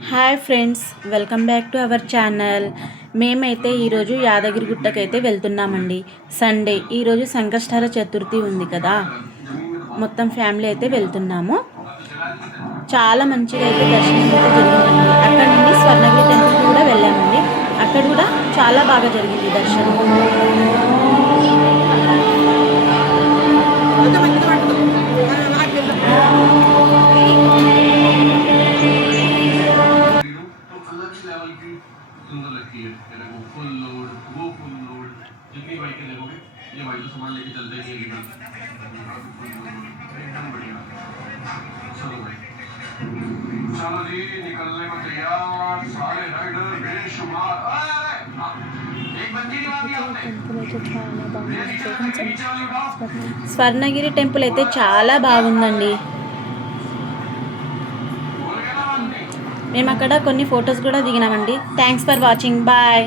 Hi friends, welcome back to our channel. మేమైతే ఈరోజు యాదగిరిగుట్టకైతే వెళ్తున్నామండి. సండే, ఈరోజు సంకష్టహార చతుర్థి ఉంది కదా, మొత్తం ఫ్యామిలీ అయితే వెళ్తున్నాము. చాలా మంచిగా అయితే దర్శనం అయితే జరిగిందండి. అక్కడ నుండి స్వర్ణగిరి టెంపుల్కి కూడా వెళ్ళామండి. అక్కడ కూడా చాలా బాగా జరిగింది దర్శనం. सुंदर लगती है। मेरे को फुल लोड, वो फुल लोड, जितनी बाइकें देखोगे ये भाई तो सामान लेके चलते नहीं है एकदम बढ़िया। चलो भाई, चलो जी निकलने को तैयार सारे राइडर बेशुमार। एक बंदी की बात आपने స్వర్ణగిరి టెంపుల్ అయితే చాలా బాగుందండి. మేము అక్కడ కొన్ని ఫొటోస్ కూడా దిగినామండి. Thanks for watching. బాయ్.